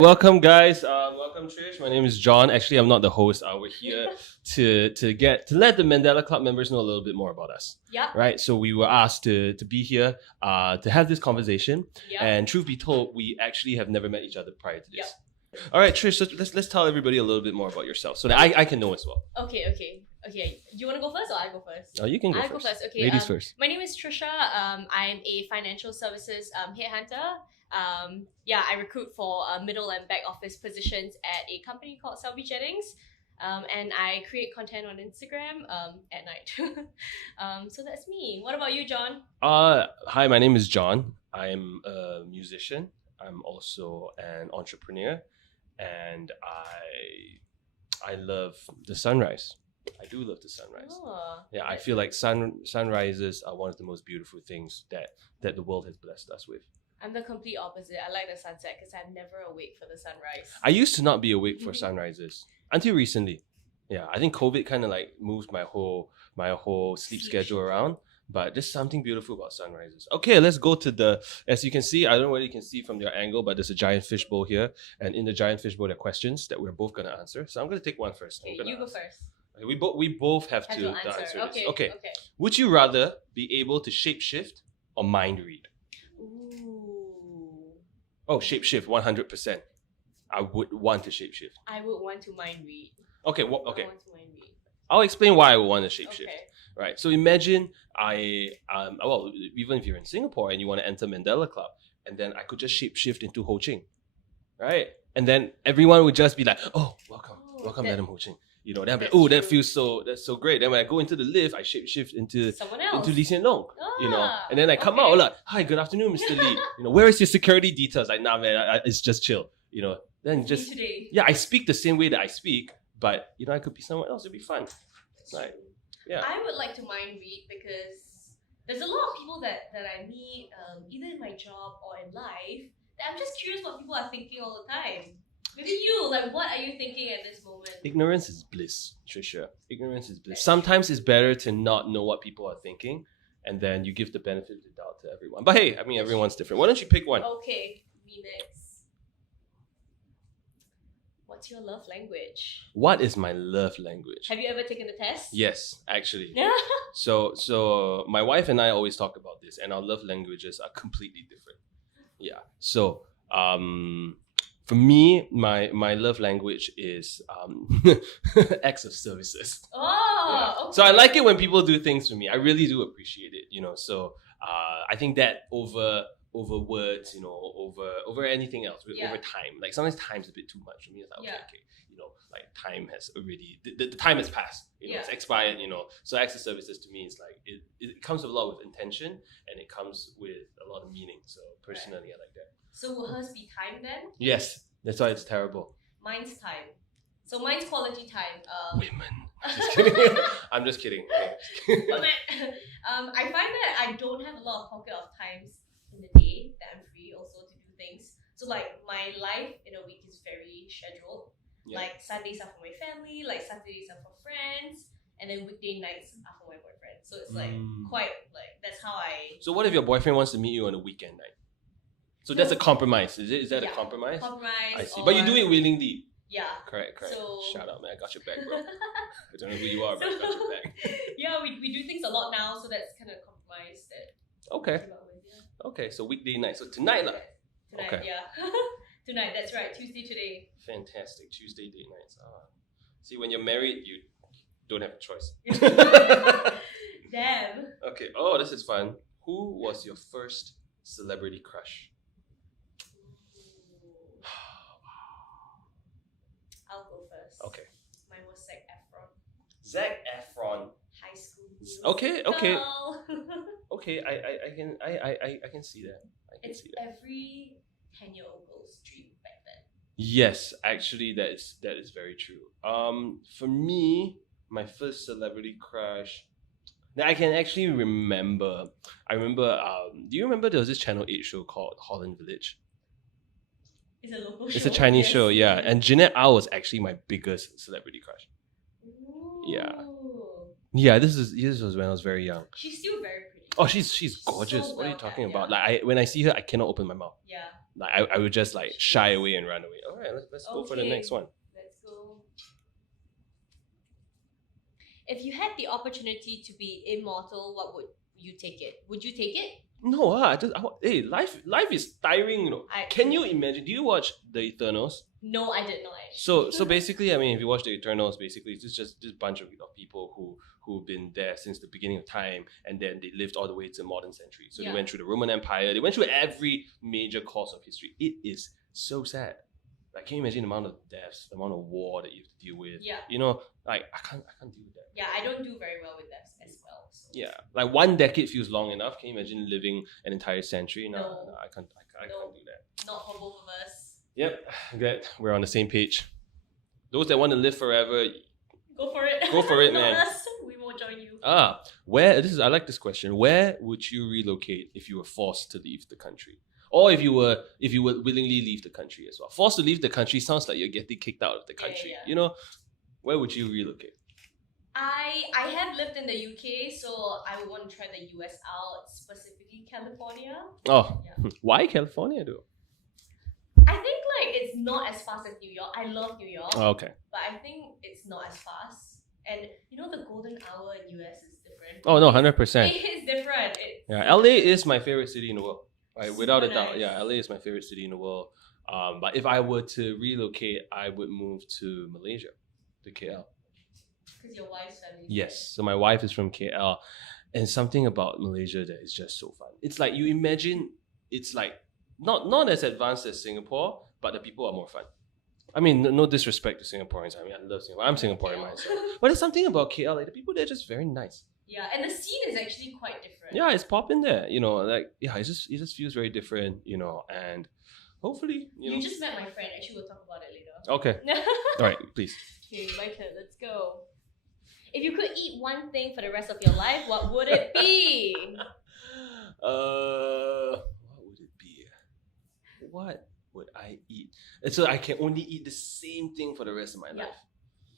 Welcome, guys. Welcome, Trish. My name is John. Actually, I'm not the host. We're here to let the Mandela Club members know a little bit more about us. Yeah. Right. So we were asked to be here to have this conversation. Yeah. And truth be told, we actually have never met each other prior to this. All right, Trish. So let's tell everybody a little bit more about yourself so that I can know as well. Okay. You want to go first or I go first? Oh, you can go I'll go first. Okay. Ladies first. My name is Tricia. I'm a financial services headhunter. I recruit for middle and back office positions at a company called Selby Jennings. And I create content on Instagram at night. So that's me. What about you, John? Hi, my name is John. I'm a musician. I'm also an entrepreneur, and I love the sunrise. I do love the sunrise. Oh, Yeah, I feel like sunrises are one of the most beautiful things that the world has blessed us with. I'm the complete opposite. I like the sunset because I'm never awake for the sunrise. I used to not be awake for sunrises until recently. Yeah, I think COVID kind of like moved my whole sleep schedule around. But there's something beautiful about sunrises. Okay, let's go to as you can see, I don't know whether you can see from your angle, but there's a giant fishbowl here. And in the giant fishbowl, there are questions that we're both going to answer. So I'm going to take one first. Okay, you go first. Okay, we both have to answer this. Okay. Would you rather be able to shapeshift or mind read? Ooh. Oh, shapeshift, 100%. I would want to shapeshift. I would want to mind read. Okay, I want to mind read. I'll explain why I would want to shapeshift. Okay. Right. So imagine even if you're in Singapore and you want to enter Mandela Club, and then I could just shapeshift into Ho Ching. Right? And then everyone would just be like, oh, welcome, Madam Ho Ching. You know, then I'm like, oh, that's so great. Then when I go into the lift, I shapeshift into someone else. Into Lee Hsien Loong. You know, and then I come okay. out like, hi, good afternoon, Mr. Lee. You know, where is your security details? Like, nah, man, it's just chill. You know, then just today. Yeah, I speak the same way that I speak, but you know, I could be someone else. It'd be fun. Right. Yeah. I would like to mind read because there's a lot of people that I meet, either in my job or in life, that I'm just curious what people are thinking all the time. Maybe you, like, what are you thinking at this moment? Ignorance is bliss, Tricia. Ignorance is bliss. Sometimes it's better to not know what people are thinking, and then you give the benefit of the doubt to everyone. But hey, I mean, everyone's different. Why don't you pick one? Okay, me next. What's your love language? What is my love language? Have you ever taken the test? Yes, actually. Yeah. So my wife and I always talk about this, and our love languages are completely different. Yeah. So for me, my love language is acts of services. Oh, yeah. okay. So I like it when people do things for me. I really do appreciate it, you know. So I think that over words, you know, over anything else, over time. Like sometimes time's a bit too much for me. It's like, okay, you know, like time has already, the time has passed, you know, it's expired, you know. So acts of services to me is like, it comes with a lot of intention and it comes with a lot of meaning. So personally, I like that. So will hers be time then? Yes, that's why it's terrible. Mine's time. So mine's quality time. Women. Just kidding. I'm just kidding. I find that I don't have a lot of pocket of times in the day that I'm free also to do things. So like my life in a week is very scheduled. Yeah. Like Sundays are for my family, like Saturdays are for friends, and then weekday nights are for my boyfriend. So it's like quite like that's how I. So what if your boyfriend wants to meet you on a weekend night? So that's a compromise. Is that a compromise? Compromise. I see. But you do it willingly. Yeah. Correct. So, shout out, man. I got your back, bro. I don't know who you are, but I got your back. Yeah, we do things a lot now, so that's kind of compromise that. Okay. Okay, so weekday night. So tonight, lah. Tonight, okay. Yeah. Tonight, that's right. Tuesday today. Fantastic. Tuesday date nights. See, when you're married, you don't have a choice. Damn. Okay. Oh, this is fun. Who was your first celebrity crush? I'll go first. Okay. Mine was Zac Efron. Zac Efron. High school. Okay. Okay. Okay. I can see that. It's every 10-year-old girl's dream back then. Yes, actually, that is very true. For me, my first celebrity crush that I can actually remember. I remember. Do you remember there was this Channel 8 show called Holland Village? It's a local show. It's a Chinese show, yeah. And Jeanette Aw was actually my biggest celebrity crush. Ooh. Yeah. Yeah, this was when I was very young. She's still very pretty. Oh, she's gorgeous. So What are you well talking done, about? Like when I see her, I cannot open my mouth. Yeah. Like I would just like shy away and run away. All right, let's go for the next one. Let's go. If you had the opportunity to be immortal, what would you take it? Would you take it? No, hey, life is tiring, you know. Can you imagine? Do you watch The Eternals? No, I did not actually. So basically, I mean, if you watch The Eternals, basically it's just this bunch of people who've been there since the beginning of time, and then they lived all the way to the modern century. So they went through the Roman Empire, they went through every major course of history. It is so sad. Like, can you imagine the amount of deaths, the amount of war that you have to deal with? Yeah. You know, like I can't deal with that. Yeah, I don't do very well with that as well. So. Yeah, like 1 decade feels long enough. Can you imagine living an entire century? No, I can't do that. Not for both of us. Yep, glad we're on the same page. Those that want to live forever, go for it. Go for it, man. Not us. We won't join you. I like this question. Where would you relocate if you were forced to leave the country? Or if you would willingly leave the country as well. Forced to leave the country sounds like you're getting kicked out of the country. Yeah. You know, where would you relocate? I have lived in the UK, so I would want to try the US out, specifically California. Oh, yeah. Why California though? I think like it's not as fast as New York. I love New York. Oh, okay. But I think it's not as fast. And you know the golden hour in US is different. Oh no, 100%. It is different. Yeah, LA is my favorite city in the world. Right, without a doubt. Nice. Yeah, LA is my favorite city in the world. But if I were to relocate, I would move to Malaysia, to KL. Because your wife's family. Yes, so my wife is from KL, and something about Malaysia that is just so fun. It's like you imagine it's like not as advanced as Singapore, but the people are more fun. I mean, no disrespect to Singaporeans. I mean, I love Singapore. I'm Singaporean myself, but there's something about KL. Like the people there are just very nice. Yeah, and the scene is actually quite different. Yeah, it's popping there. You know, like it just feels very different. You know, and hopefully, you just met my friend. Actually, we'll talk about it later. Okay. All right, please. Okay, my turn. Let's go. If you could eat one thing for the rest of your life, what would it be? What would it be? What would I eat? And so I can only eat the same thing for the rest of my life.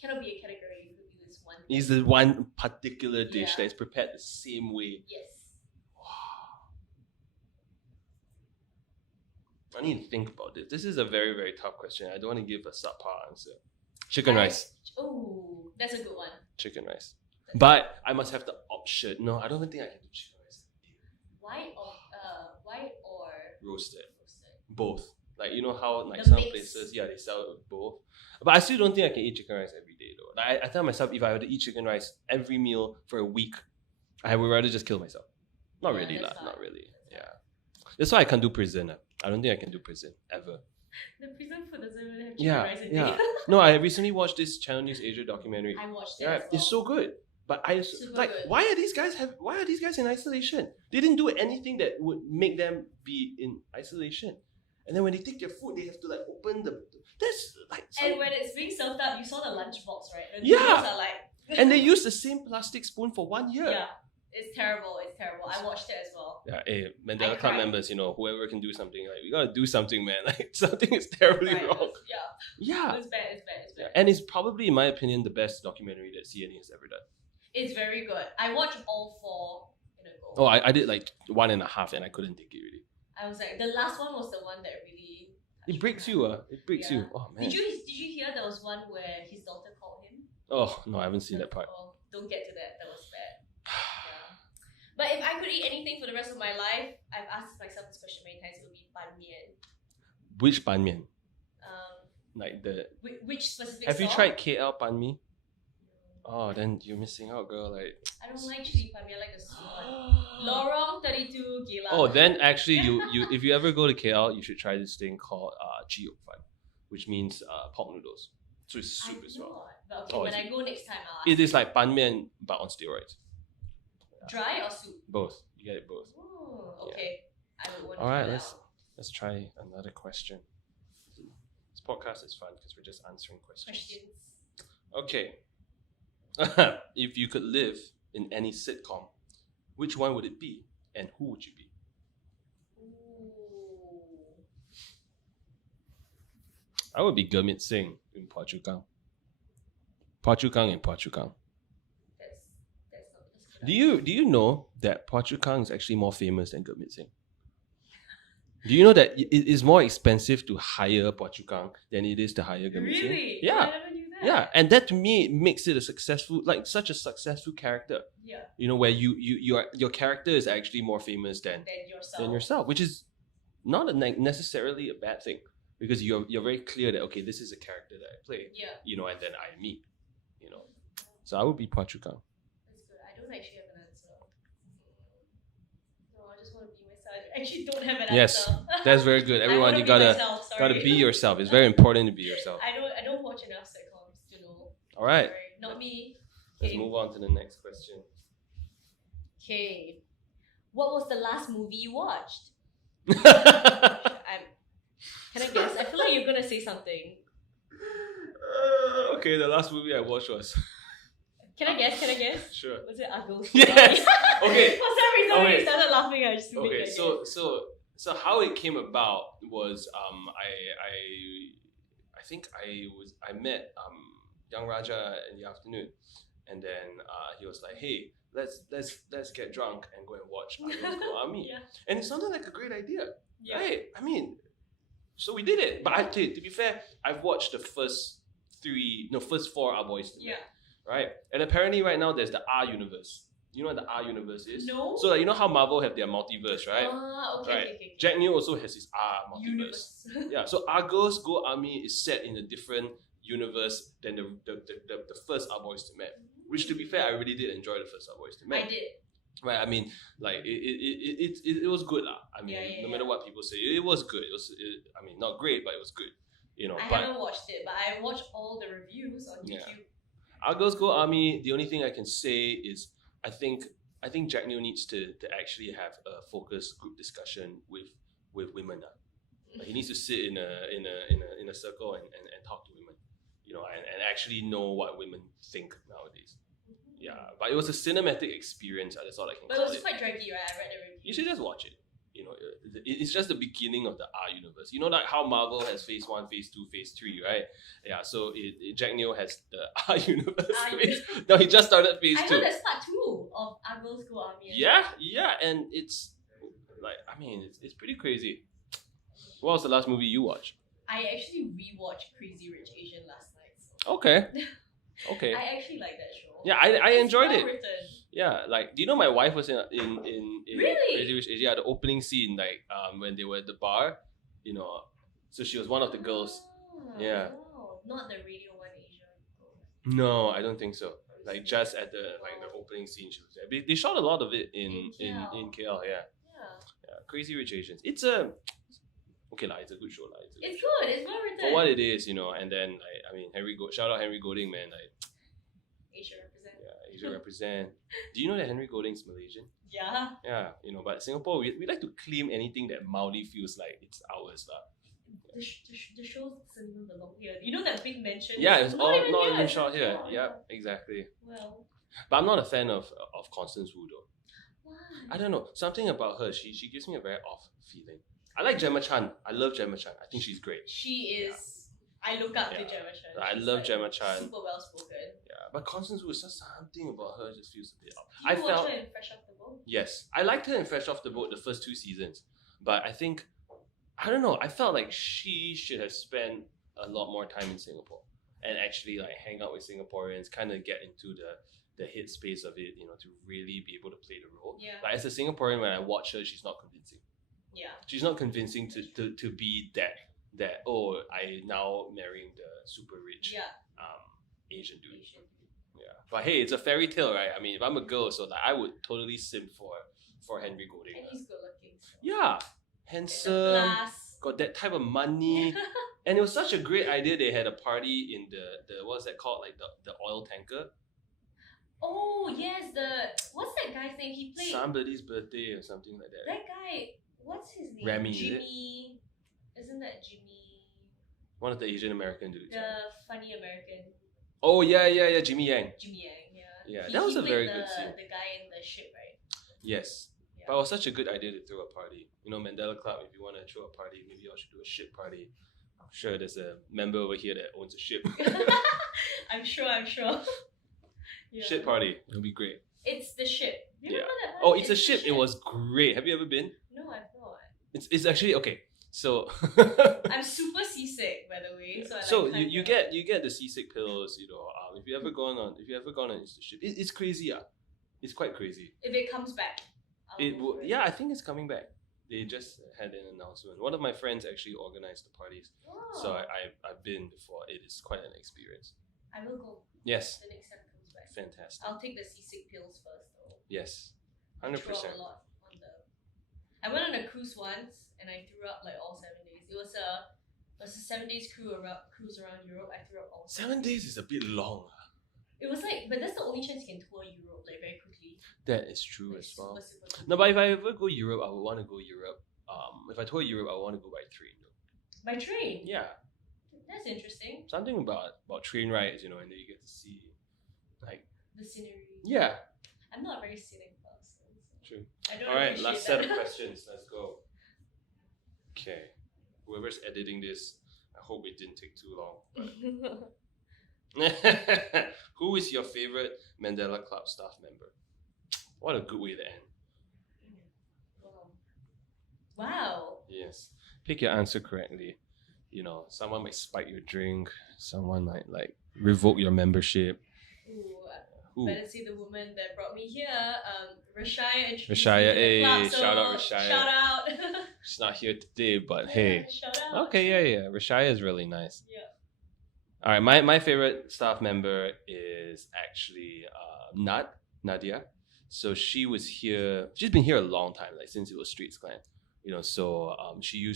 Cannot be a category. You could do this one. Is the one particular dish that is prepared the same way? Yes. Wow. I need to think about this. This is a very, very tough question. I don't want to give a subpar answer. Chicken rice. Oh, that's a good one. Chicken rice. But I must have the option. No, I don't even think I can do chicken rice. White or roasted? Both. Like, you know how like some places, they sell it with both. But I still don't think I can eat chicken rice every day though. Like I tell myself, if I were to eat chicken rice every meal for a week, I would rather just kill myself. Not really. Yeah. That's why I can't do prison. I don't think I can do prison ever. The prison food doesn't even have chicken rice in it. No, I recently watched this Channel News Asia documentary. I watched it as well. It's so good. But why are these guys in isolation? They didn't do anything that would make them be in isolation. And then when they take their food, they have to like open the. That's like. And when it's being served up, you saw the lunchbox, right? The yeah. Are like. And they use the same plastic spoon for 1 year. Yeah, it's terrible. It's terrible. I watched it as well. Yeah, hey, Mandela Club members, whoever can do something, like we gotta do something, man. Like something is terribly wrong. Yeah. It's bad. It's bad. Yeah. And it's probably, in my opinion, the best documentary that CNA has ever done. It's very good. I watched all 4 in a go. Oh, I did like 1.5 and I couldn't take it really. I was like, the last one was the one that really. It breaks you, It breaks you. Oh man. Did you hear there was one where his daughter called him? Oh no, I haven't seen that part. Oh, don't get to that. That was bad. But if I could eat anything for the rest of my life, I've asked myself this question many times. It would be ban mian. Which ban mian? Like the. Which specific? Have you tried KL ban mi? Oh, then you're missing out, girl. Like. I don't like chili pan. I like the sweet one. Lorong 32 Geylang. Oh, then actually, you if you ever go to KL, you should try this thing called jiok fan, which means pork noodles. So it's soup as well. But okay, when I go next time, I'll ask. It is like ban mian but on steroids. Dry or soup? Both. You get it both. Ooh, okay. Yeah. I would want to. All right, let's try another question. This podcast is fun because we're just answering questions. Okay. If you could live in any sitcom, which one would it be, and who would you be? Ooh. I would be Gurmit Singh in Phua Chu Kang. Phua Chu Kang and Phua Chu Kang. Do you know that Phua Chu Kang is actually more famous than Gurmit Singh? Do you know that it is more expensive to hire Phua Chu Kang than it is to hire Gurmit Singh? Really? Yeah. I never knew that. Yeah, and that to me makes it a successful, like such a successful character. Yeah. You know, where your character is actually more famous than yourself, which is not necessarily a bad thing, because you're very clear that okay, this is a character that I play. Yeah. You know, and then I meet. You know, so I would be Phua Chu Kang. That's good. I don't actually have an answer. No, I just want to be myself. I actually don't have an Yes, answer. that's very good. Everyone, you gotta be yourself. It's very important to be yourself. I don't watch enough sitcoms to know. All right. Sorry, not me. Let's move on to the next question. Okay. What was the last movie you watched? Can I guess? I feel like you're gonna say something. Okay, the last movie I watched was. Can I guess? Sure. Was it Argos? Yes. Okay. For some reason, when you started laughing, I just okay. So how it came about was I think I met young Raja in the afternoon, and then he was like, hey, let's get drunk and go and watch Argos Go Army. Yeah. And it sounded like a great idea. Yeah. Right? I mean, so we did it. But to be fair, I've watched the first four Our Boys to Men, right? And apparently right now there's the R universe. You know what the R universe is? No. So like, you know how Marvel have their multiverse, right? Okay, right. okay. Jack Neo also has his R multiverse. Universe. Yeah. So Argos Go Army is set in a different universe than the first Our Boys to Men. Which, to be fair, I really did enjoy the first Our Boys to Men. I did. Right, I mean, like it was good lah. I mean, no matter what people say, it was good. I mean, not great, but it was good. You know, I haven't watched it, but I watched all the reviews on YouTube. Argos Go Army. The only thing I can say is, I think Jack Neo needs to actually have a focused group discussion with women. Like, he needs to sit in a circle and talk to women, you know, and actually know what women think nowadays. Yeah, but it was a cinematic experience. That's all I can call it. But it was quite draggy, right? I read the review. You should just watch it. You know, it's just the beginning of the R universe. You know, like how Marvel has Phase 1, Phase 2, Phase 3, right? Yeah, so Jack Neo has the R universe phase. No, he just started Phase 2. I know there's part 2 of Argos Go Army. Yeah, and it's like, I mean, it's pretty crazy. What was the last movie you watched? I actually rewatched Crazy Rich Asian last night. So. Okay. I actually like that show. Yeah, I enjoyed it. Written. Yeah, like, do you know my wife was in Really? Crazy Rich Asian? Yeah, the opening scene, like when they were at the bar, you know, so she was one of the girls. Yeah. Oh, not the Radio 1 Asia. No, I don't think so. Like just at the opening scene, she was there. They shot a lot of it in KL. Yeah. Crazy Rich Asians. It's a okay lah. It's a good show lah. It's good. It's well written. For what it is, you know. And then I mean, shout out Henry Golding, man. Like, Asia represent. Yeah, Asia represent. Do you know that Henry Golding's Malaysian? Yeah. Yeah, you know, but Singapore, we like to claim anything that mildly feels like it's ours lah. The show's in the long here. You know that big mention? Yeah, it's not even shot here. Yeah, exactly. Well. But I'm not a fan of Constance Wu though. Why? I don't know. Something about her, she gives me a very off feeling. I like Gemma Chan. I love Gemma Chan. I think she's great. She is. Yeah. I look up to Gemma Chan. I love Gemma Chan. Super well spoken. Yeah, but Constance Wu, just something about her just feels a bit off. I felt her in Fresh Off the Boat. Yes, I liked her in Fresh Off the Boat the first 2 seasons, but I don't know. I felt like she should have spent a lot more time in Singapore and actually like hang out with Singaporeans, kind of get into the head space of it, you know, to really be able to play the role. Yeah. Like as a Singaporean, when I watch her, she's not convincing. Yeah. She's not convincing to be that oh, I now marrying the super rich Asian dude. Yeah. But hey, it's a fairy tale, right? I mean, if I'm a girl, so like I would totally simp for Henry Golding. And he's good looking. So. Yeah. Handsome, got that type of money. And it was such a great idea. They had a party in the what's that called? Like the oil tanker. Oh yes, what's that guy's name? He played somebody's birthday or something like that. That guy, what's his name? Remy, Jimmy. Isn't that Jimmy? One of the Asian American dudes. The funny American. Oh yeah, Jimmy Yang. Jimmy Yang, yeah. Yeah, that was a very good scene. The guy in the ship, right? Yes. Yeah. But it was such a good idea to throw a party. You know, Mandela Club, if you want to throw a party, maybe y'all should do a ship party. I'm sure there's a member over here that owns a ship. I'm sure. Yeah. Ship party. It'll be great. It's the ship. Do you remember that Oh, one? it's a ship. It was great. Have you ever been? No, I've not. It's actually okay. So I'm super seasick, by the way. So, so you get the seasick pills. You know, if you ever gone on the ship, it's crazy. It's quite crazy. If it comes back, Yeah, I think it's coming back. They just had an announcement. One of my friends actually organized the parties, so I've been before. It is quite an experience. I will go. Yes. The next time it comes back. Fantastic. I'll take the seasick pills first, though. Yes, 100%. A lot on the. I went on a cruise once, and I threw up like all 7 days. It was a 7 days cruise around Europe. I threw up all 7 days is a bit long. It was like, but that's the only chance you can tour Europe like very quickly. That is true like, as well. Super no, but if I ever go Europe, I would want to go Europe. If I tour Europe, I would want to go by train. By train? Yeah. That's interesting. Something about train rides, you know, and then you get to see like the scenery. Yeah. I'm not a very scenic person. So true. I don't. All right, last set of questions. Let's go. Okay. Whoever's editing this, I hope it didn't take too long. Who is your favorite Mandela Club staff member? What a good way to end. Wow. Yes. Pick your answer correctly. You know, someone might spike your drink. Someone might like revoke your membership. Ooh. Better see the woman that brought me here. Rashaya. Rashaya, hey, club, so shout out Rashaya. Shout out. She's not here today, but hey. Shout out. Okay, yeah. Rashaya is really nice. Yeah. All right, my favorite staff member is actually Nadia. So she was here. She's been here a long time, like since it was Streets Clan. You know, so she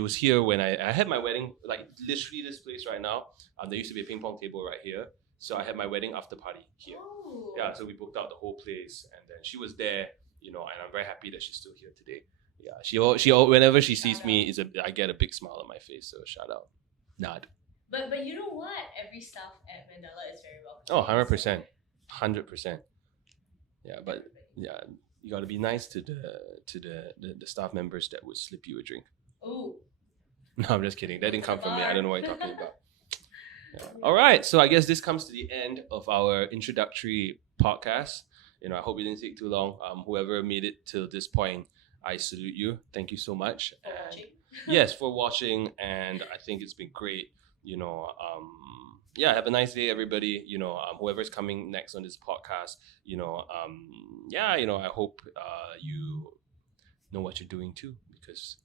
was here when I had my wedding, like literally this place right now. There used to be a ping pong table right here. So I had my wedding after party here. Oh. Yeah, so we booked out the whole place, and then she was there, you know, and I'm very happy that she's still here today. Yeah, she whenever she sees me, I get a big smile on my face. So shout out, Nad. But you know what? Every staff at Mandela is very welcome. Oh, 100%, 100%. Yeah, but yeah, you got to be nice to the staff members that would slip you a drink. Oh. No, I'm just kidding. That didn't come from me. I don't know what you're talking about. Yeah. All right, so I guess this comes to the end of our introductory podcast. You know, I hope it didn't take too long. Whoever made it till this point, I salute you. Thank you so much. For watching. Yes, for watching, and I think it's been great. You know, yeah, have a nice day, everybody. You know, whoever's coming next on this podcast, you know, yeah, you know, I hope you know what you're doing too, because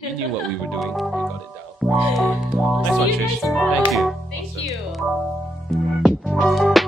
we knew what we were doing. We got it down. Nice one, Trish. Thank you. Thank you.